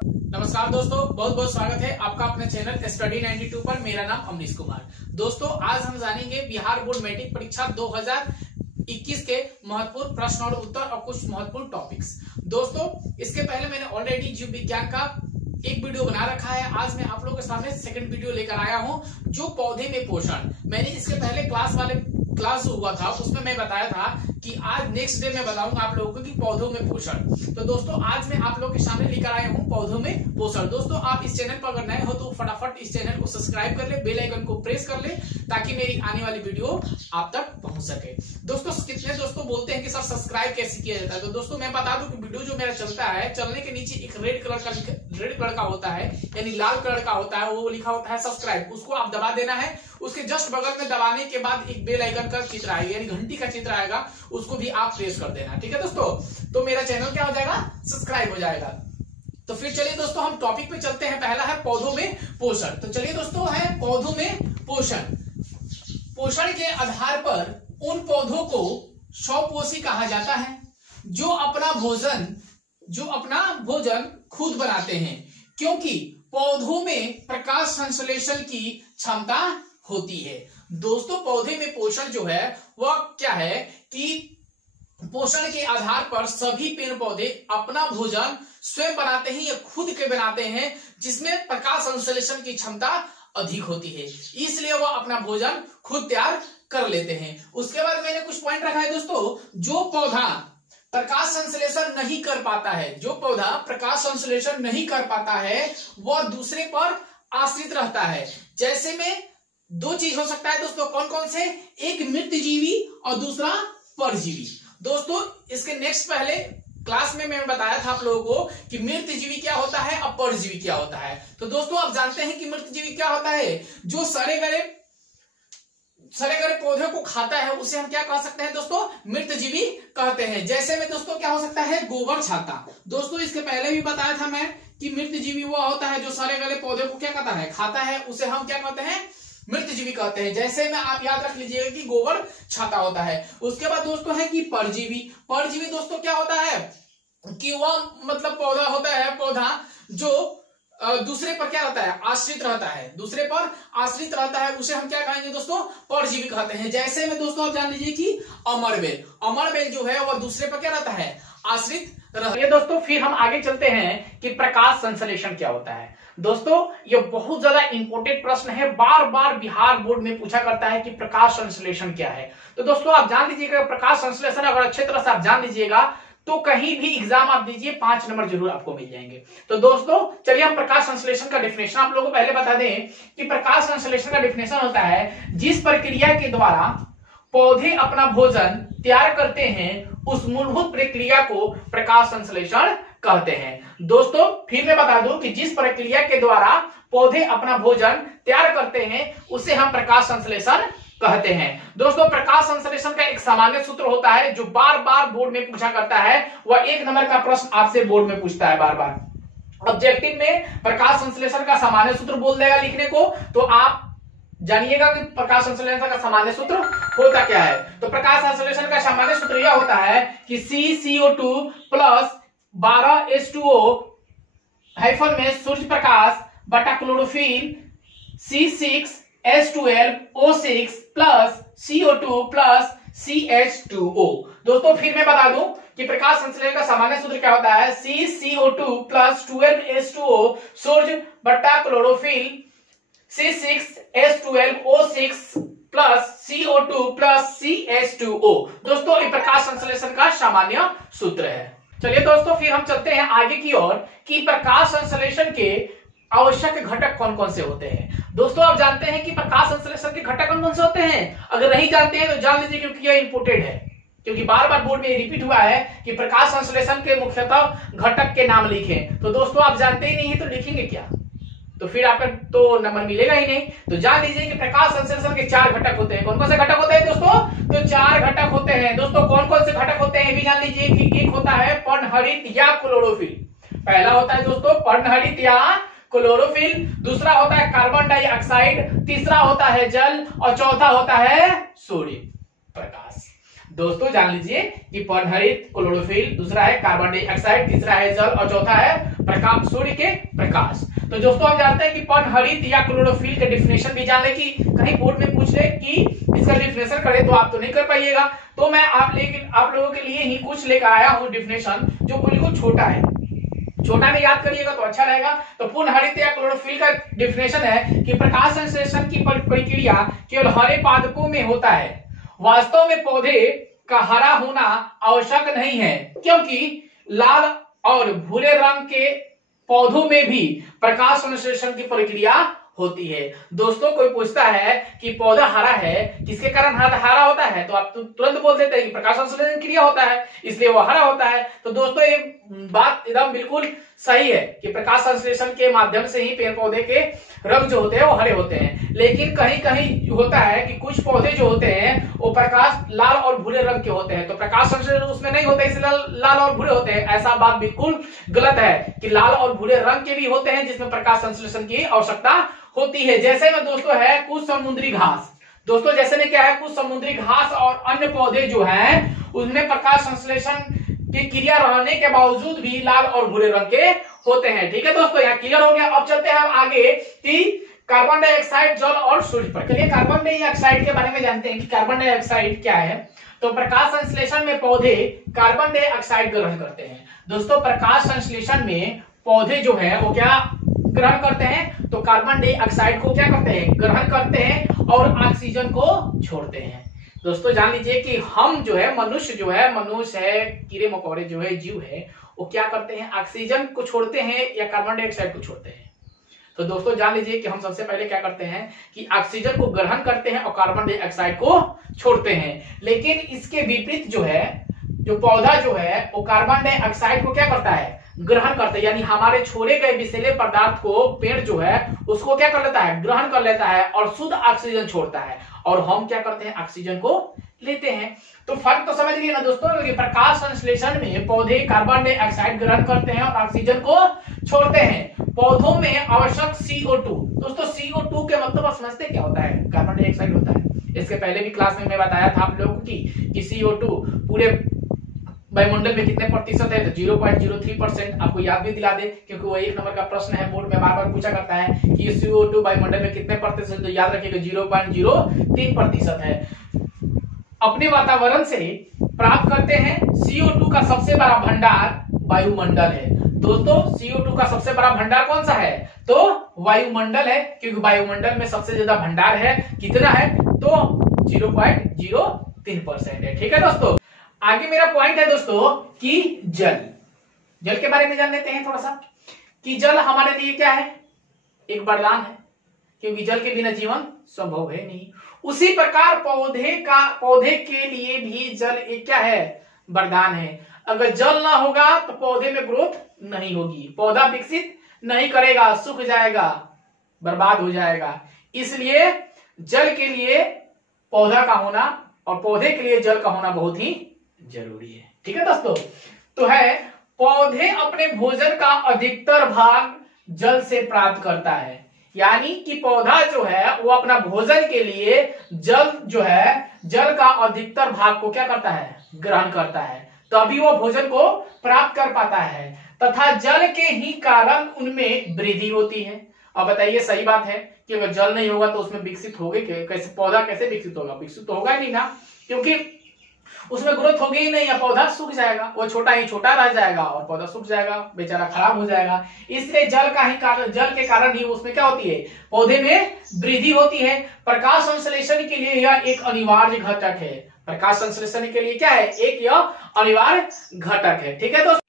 नमस्कार दोस्तों, बहुत बहुत स्वागत है आपका अपने चैनल स्टडी 92 पर। मेरा नाम अमनीश कुमार। दोस्तों, आज हम जानेंगे बिहार बोर्ड मैट्रिक परीक्षा 2021 के महत्वपूर्ण प्रश्न और उत्तर और कुछ महत्वपूर्ण टॉपिक्स। दोस्तों, इसके पहले मैंने ऑलरेडी जीव विज्ञान का एक वीडियो बना रखा है। आज मैं आप लोगों के सामने सेकंड वीडियो लेकर आया हूं, जो पौधे में पोषण। मैंने इसके पहले क्लास हुआ था, उसमें मैं बताया था कि आज नेक्स्ट डे मैं बताऊंगा आप लोगों को कि पौधों में पोषण। तो दोस्तों, आज मैं आप लोगों के सामने लेकर आया हूं पौधों में पोषण। दोस्तों, आप इस चैनल पर अगर नए हो तो फटाफट इस चैनल को सब्सक्राइब कर ले, बेल आइकन को प्रेस कर ले, ताकि मेरी आने वाली वीडियो आप तक पहुंच सके। दोस्तों, कितने दोस्तों बोलते हैं कि सर सब्सक्राइब कैसे किया जाता है। तो दोस्तों, मैं बता दूं कि वीडियो जो मेरा चलता है, चलने के नीचे एक रेड कलर का होता है, यानी लाल कलर का होता है, वो लिखा होता है सब्सक्राइब। उसको आप दबा देना है। उसके जस्ट बगल में दबाने के बाद एक बेल आइकन का चित्र आएगा, यानी घंटी का चित्र आएगा, उसको भी आप प्रेस कर देना। ठीक है दोस्तों, तो मेरा चैनल क्या हो जाएगा, सब्सक्राइब हो जाएगा। तो फिर चलिए दोस्तों, हम टॉपिक पे चलते हैं। पहला है पौधों में पोषण। तो चलिए दोस्तों, है पौधों में पोषण। पोषण के आधार पर उन पौधों को स्वपोषी कहा जाता है जो अपना भोजन खुद बनाते हैं, क्योंकि पौधों में प्रकाश संश्लेषण की क्षमता होती है। दोस्तों, पौधे में पोषण जो है वह क्या है कि पोषण के आधार पर सभी पेड़ पौधे अपना भोजन स्वयं बनाते हैं या खुद के बनाते हैं, जिसमें प्रकाश संश्लेषण की क्षमता अधिक होती है, इसलिए वह अपना भोजन खुद तैयार कर लेते हैं। उसके बाद मैंने कुछ पॉइंट रखा है दोस्तों। जो पौधा प्रकाश संश्लेषण नहीं कर पाता है, वह दूसरे पर आश्रित रहता है। जैसे में दो चीज हो सकता है दोस्तों, कौन कौन से, एक मृत जीवी और दूसरा परजीवी। दोस्तों, इसके नेक्स्ट पहले क्लास में मैं बताया था आप लोगों को कि मृत जीवी क्या होता है और परजीवी क्या होता है। तो दोस्तों, आप जानते हैं कि मृत जीवी क्या होता है, जो सड़े गले पौधे को खाता है, उसे हम क्या कह सकते हैं दोस्तों, मृत जीवी कहते हैं। जैसे में दोस्तों क्या हो सकता है, गोबर छाता। दोस्तों, इसके पहले भी बताया था मैं कि मृत जीवी वो होता है जो सड़े गले पौधे को क्या करता है, खाता है, उसे हम क्या कहते हैं, मृत जीवी कहते हैं। जैसे में आप याद रख लीजिएगा कि गोबर छाता होता है। उसके बाद दोस्तों है कि परजीवी दोस्तों क्या होता है कि वह मतलब पौधा होता है, पौधा जो दूसरे पर क्या रहता है, आश्रित रहता है, उसे हम क्या कहेंगे दोस्तों, परजीवी कहते हैं। जैसे में दोस्तों आप जान लीजिए कि अमरबेल जो है वह दूसरे पर क्या रहता है, आश्रित रहता है। दोस्तों, फिर हम आगे चलते हैं कि प्रकाश संश्लेषण क्या होता है। दोस्तों, ये बहुत ज्यादा इंपॉर्टेंट प्रश्न है, बार बार बिहार बोर्ड में पूछा करता है कि प्रकाश संश्लेषण क्या है। तो दोस्तों, आप जान लीजिएगा प्रकाश संश्लेषण अगर अच्छे तरह से आप जान लीजिएगा तो कहीं भी एग्जाम आप दीजिए 5 नंबर जरूर आपको मिल जाएंगे। तो दोस्तों, चलिए हम प्रकाश संश्लेषण का डेफिनेशन आप लोगों को पहले बता दें कि प्रकाश संश्लेषण का डेफिनेशन होता है जिस प्रक्रिया के द्वारा पौधे अपना भोजन तैयार करते हैं, उस मूलभूत प्रक्रिया को प्रकाश संश्लेषण कहते हैं। दोस्तों, फिर मैं बता दूं कि जिस प्रक्रिया के द्वारा पौधे अपना भोजन तैयार करते हैं, उसे हम प्रकाश संश्लेषण कहते हैं। दोस्तों, प्रकाश संश्लेषण का एक सामान्य सूत्र होता है जो बार बार बोर्ड में पूछा करता है। वह 1 नंबर का प्रश्न आपसे बोर्ड में पूछता है बार बार। ऑब्जेक्टिव में प्रकाश संश्लेषण का सामान्य सूत्र बोल देगा लिखने को, तो आप जानिएगा कि प्रकाश संश्लेषण का सामान्य सूत्र होता क्या है। तो प्रकाश संश्लेषण का सामान्य सूत्र यह होता है कि CCO2 प्लस 12H2O हाइफन में सूर्य प्रकाश बटा chlorophyll C6H12O6 plus CO2 plus CH2O। दोस्तों, फिर मैं बता दूं कि प्रकाश संश्लेषण का सामान्य सूत्र क्या होता है, CCO2 प्लस 12H2O सूर्य बटा chlorophyll C6H12O6 plus CO2 plus CH2O। दोस्तों, ये प्रकाश संश्लेषण का सामान्य सूत्र है। चलिए दोस्तों, फिर हम चलते हैं आगे की ओर कि प्रकाश संश्लेषण के आवश्यक घटक कौन कौन से होते हैं। दोस्तों, आप जानते हैं कि प्रकाश संश्लेषण के घटक कौन कौन से होते हैं। अगर नहीं जानते हैं तो जान लीजिए, क्योंकि यह इंपोर्टेंट है, क्योंकि बार बार बोर्ड में रिपीट हुआ है कि प्रकाश संश्लेषण के मुख्यतः घटक के नाम लिखें। तो दोस्तों, आप जानते ही नहीं है तो लिखेंगे क्या, तो फिर आपका तो नंबर मिलेगा ही नहीं। तो जान लीजिए कि प्रकाश संश्लेषण के 4 घटक होते हैं। कौन कौन से घटक होते हैं दोस्तों, तो 4 घटक होते हैं। दोस्तों, कौन कौन से घटक होते हैं भी जान लीजिए कि एक होता है पर्णहरित या क्लोरोफिल। पहला होता है दोस्तों पर्णहरित या क्लोरोफिल, दूसरा होता है कार्बन डाइऑक्साइड, तीसरा होता है जल और चौथा होता है सूर्य प्रकाश। दोस्तों जान लीजिए कि पर्णहरित, क्लोरोफिल, दूसरा है कार्बन डाइऑक्साइड, तीसरा है जल और चौथा है प्रकाश, सूर्य के प्रकाश। तो दोस्तों हम जानते हैं कि पर्णहरित या क्लोरोफिल के डिफिनेशन भी जान ले, कि कहीं बोर्ड में पूछ ले कि इसका डिफिनेशन करे तो आप तो नहीं कर पाइएगा, तो मैं आप लोगों के लिए ही कुछ लेकर आया हूं डिफिनेशन जो बिल्कुल छोटा है, छोटा में याद करिएगा तो अच्छा रहेगा। तो पूर्णहरित या क्लोरोफिल का डिफिनेशन है कि प्रकाश संश्लेषण की प्रक्रिया केवल हरे पादपों में होता है। वास्तव में पौधे का हरा होना आवश्यक नहीं है, क्योंकि लाल और भूरे रंग के पौधों में भी प्रकाश संश्लेषण की प्रक्रिया होती है। दोस्तों कोई पूछता है कि पौधा हरा है, किसके कारण हरा होता है, तो आप तुरंत बोल देते हैं कि प्रकाश संश्लेषण क्रिया होता है इसलिए वो हरा होता है। तो दोस्तों ये बात एकदम बिल्कुल सही है कि प्रकाश संश्लेषण के माध्यम से ही पेड़ पौधे के रंग जो होते हैं वो हरे होते हैं। लेकिन कहीं कहीं होता है कि कुछ पौधे जो होते हैं वो प्रकाश लाल और भूरे रंग के होते हैं, तो प्रकाश संश्लेषण उसमें नहीं होता इसलिए लाल और भूरे होते हैं। ऐसा बात बिल्कुल गलत है कि लाल और भूरे रंग के भी होते हैं जिसमें प्रकाश संश्लेषण की आवश्यकता होती है। जैसे में दोस्तों है कुछ समुद्री घास, दोस्तों जैसे में क्या है, कुछ समुद्री घास और अन्य पौधे जो हैं उनमें प्रकाश संश्लेषण की क्रिया रहने के बावजूद भी लाल और भूरे रंग के होते हैं। ठीक है दोस्तों, यहाँ क्लियर हो गया। अब चलते हैं आगे कि कार्बन डाइऑक्साइड, जल और सूर्य पर। चलिए कार्बन डाइऑक्साइड के बारे में जानते हैं कि कार्बन डाइऑक्साइड क्या है। तो प्रकाश संश्लेषण में पौधे कार्बन डाइऑक्साइड ग्रहण करते हैं। दोस्तों प्रकाश संश्लेषण में पौधे जो है वो क्या ग्रहण करते हैं, तो कार्बन डाइऑक्साइड को क्या करते हैं, ग्रहण करते हैं और ऑक्सीजन को छोड़ते हैं। दोस्तों जान लीजिए कि हम जो है मनुष्य है, कीड़े मकोड़े जो है, जीव है, वो क्या करते हैं, ऑक्सीजन को छोड़ते हैं या कार्बन डाइऑक्साइड को छोड़ते हैं। तो दोस्तों जान लीजिए कि हम सबसे पहले क्या करते हैं कि ऑक्सीजन को ग्रहण करते हैं और कार्बन डाइऑक्साइड को छोड़ते हैं। लेकिन इसके विपरीत जो है, जो पौधा जो है वो कार्बन डाइऑक्साइड को क्या करता है, ग्रहण करता है, यानी हमारे छोड़े गए विषैले पदार्थ को पेड़ जो है उसको क्या कर लेता है, ग्रहण कर लेता है और शुद्ध ऑक्सीजन छोड़ता है, और हम क्या करते हैं, ऑक्सीजन को लेते हैं। तो फर्क तो समझ गए ना दोस्तों, क्योंकि प्रकाश संश्लेषण में पौधे कार्बन डाइऑक्साइड ग्रहण करते हैं और ऑक्सीजन को छोड़ते हैं। पौधों में आवश्यक CO2, दोस्तों CO2 के मतलब आप समझते क्या होता है, कार्बन डाइऑक्साइड होता है। इसके पहले भी क्लास में मैं बताया था आप लोगों को कि CO2 पूरे वायुमंडल में कितने प्रतिशत है, तो 0.03%। आपको याद भी दिला दे क्योंकि वो 1 नंबर का प्रश्न है, बोर्ड में बार बार पूछा करता है कि CO2 वायुमंडल में कितने प्रतिशत, तो याद रखिएगा 0.03% है। अपने वातावरण से प्राप्त करते हैं। CO2 का सबसे बड़ा भंडार वायुमंडल है। दोस्तों CO2 का सबसे बड़ा भंडार कौन सा है, तो वायुमंडल है, क्योंकि वायुमंडल में सबसे ज्यादा भंडार है, कितना है, तो 0.03% है। ठीक है दोस्तों, आगे मेरा पॉइंट है दोस्तों कि जल के बारे में जान लेते हैं थोड़ा सा, कि जल हमारे लिए क्या है, एक वरदान है, क्योंकि जल के बिना जीवन संभव है नहीं। उसी प्रकार पौधे के लिए भी जल एक क्या है, वरदान है। अगर जल ना होगा तो पौधे में ग्रोथ नहीं होगी, पौधा विकसित नहीं करेगा, सूख जाएगा, बर्बाद हो जाएगा। इसलिए जल के लिए पौधा का होना और पौधे के लिए जल का होना बहुत ही जरूरी है। ठीक है दोस्तों, तो है पौधे अपने भोजन का अधिकतर भाग जल से प्राप्त करता है, यानी कि पौधा जो है वो अपना भोजन के लिए जल का अधिकतर भाग को क्या करता है, ग्रहण करता है, तभी वो भोजन को प्राप्त कर पाता है, तथा जल के ही कारण उनमें वृद्धि होती है। अब बताइए सही बात है कि अगर जल नहीं होगा तो उसमें विकसित होगा कैसे, पौधा कैसे विकसित होगा, विकसित तो होगा ही नहीं ना, क्योंकि उसमें ग्रोथ होगी ही नहीं, या पौधा सूख जाएगा, वो छोटा ही छोटा रह जाएगा और पौधा सूख जाएगा, बेचारा खराब हो जाएगा। इसलिए जल के कारण ही उसमें क्या होती है, पौधे में वृद्धि होती है। प्रकाश संश्लेषण के लिए यह एक अनिवार्य घटक है, प्रकाश संश्लेषण के लिए क्या है, एक यह अनिवार्य घटक है। ठीक है दोस्तों,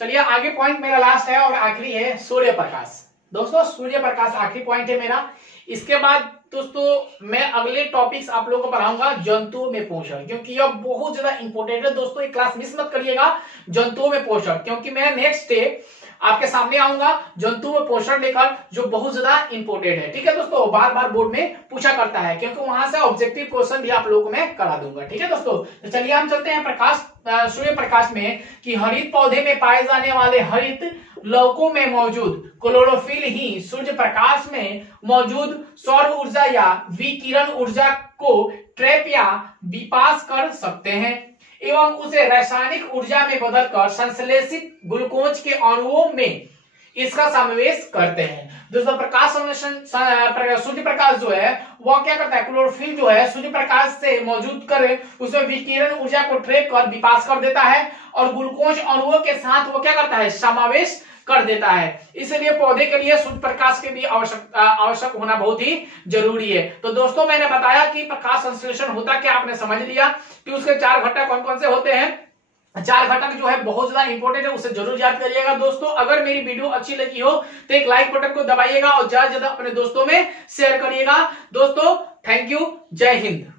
चलिए आगे पॉइंट मेरा लास्ट है और आखिरी है सूर्य प्रकाश। दोस्तों सूर्य प्रकाश आखिरी पॉइंट है मेरा। इसके बाद दोस्तों मैं अगले टॉपिक्स आप लोगों को पढ़ाऊंगा जंतुओं में पोषण, क्योंकि यह बहुत ज्यादा इंपॉर्टेंट है दोस्तों, ये क्लास मिस मत करिएगा, जंतुओं में पोषण, क्योंकि मैं नेक्स्ट डे आपके सामने आऊंगा जंतुओं में पोषण लेकर, जो बहुत ज्यादा इंपॉर्टेंट है। ठीक है दोस्तों, बार बार बोर्ड में पूछा करता है, क्योंकि वहां से ऑब्जेक्टिव क्वेश्चन भी आप लोगों को मैं करा दूंगा। ठीक है दोस्तों, तो चलिए हम चलते हैं सूर्य प्रकाश में, कि हरित पौधे में पाए जाने वाले हरित लवकों में मौजूद क्लोरोफिल ही सूर्य प्रकाश में मौजूद सौर ऊर्जा या विकिरण ऊर्जा को ट्रैप या बीपास कर सकते हैं एवं उसे रासायनिक ऊर्जा में बदलकर संश्लेषित ग्लूकोज के अणुओं में इसका समावेश करते हैं। दोस्तों प्रकाश संश्लेषण, सूर्य प्रकाश जो है वह क्या करता है, क्लोरोफिल जो है सूर्य प्रकाश से मौजूद कर उसमें विकिरण ऊर्जा को ट्रैप कर विपास कर देता है और ग्लूकोज अणुओं के साथ वो क्या करता है, समावेश कर देता है। इसलिए पौधे के लिए सूर्य प्रकाश के भी आवश्यक होना बहुत ही जरूरी है। तो दोस्तों मैंने बताया कि प्रकाश संश्लेषण होता क्या, आपने समझ लिया कि उसके 4 घटक कौन कौन से होते हैं। 4 घटक जो है बहुत ज्यादा इंपॉर्टेंट है, उसे जरूर याद करिएगा। दोस्तों अगर मेरी वीडियो अच्छी लगी हो तो एक लाइक बटन को दबाइएगा और ज्यादा से ज्यादा अपने दोस्तों में शेयर करिएगा। दोस्तों थैंक यू, जय हिंद।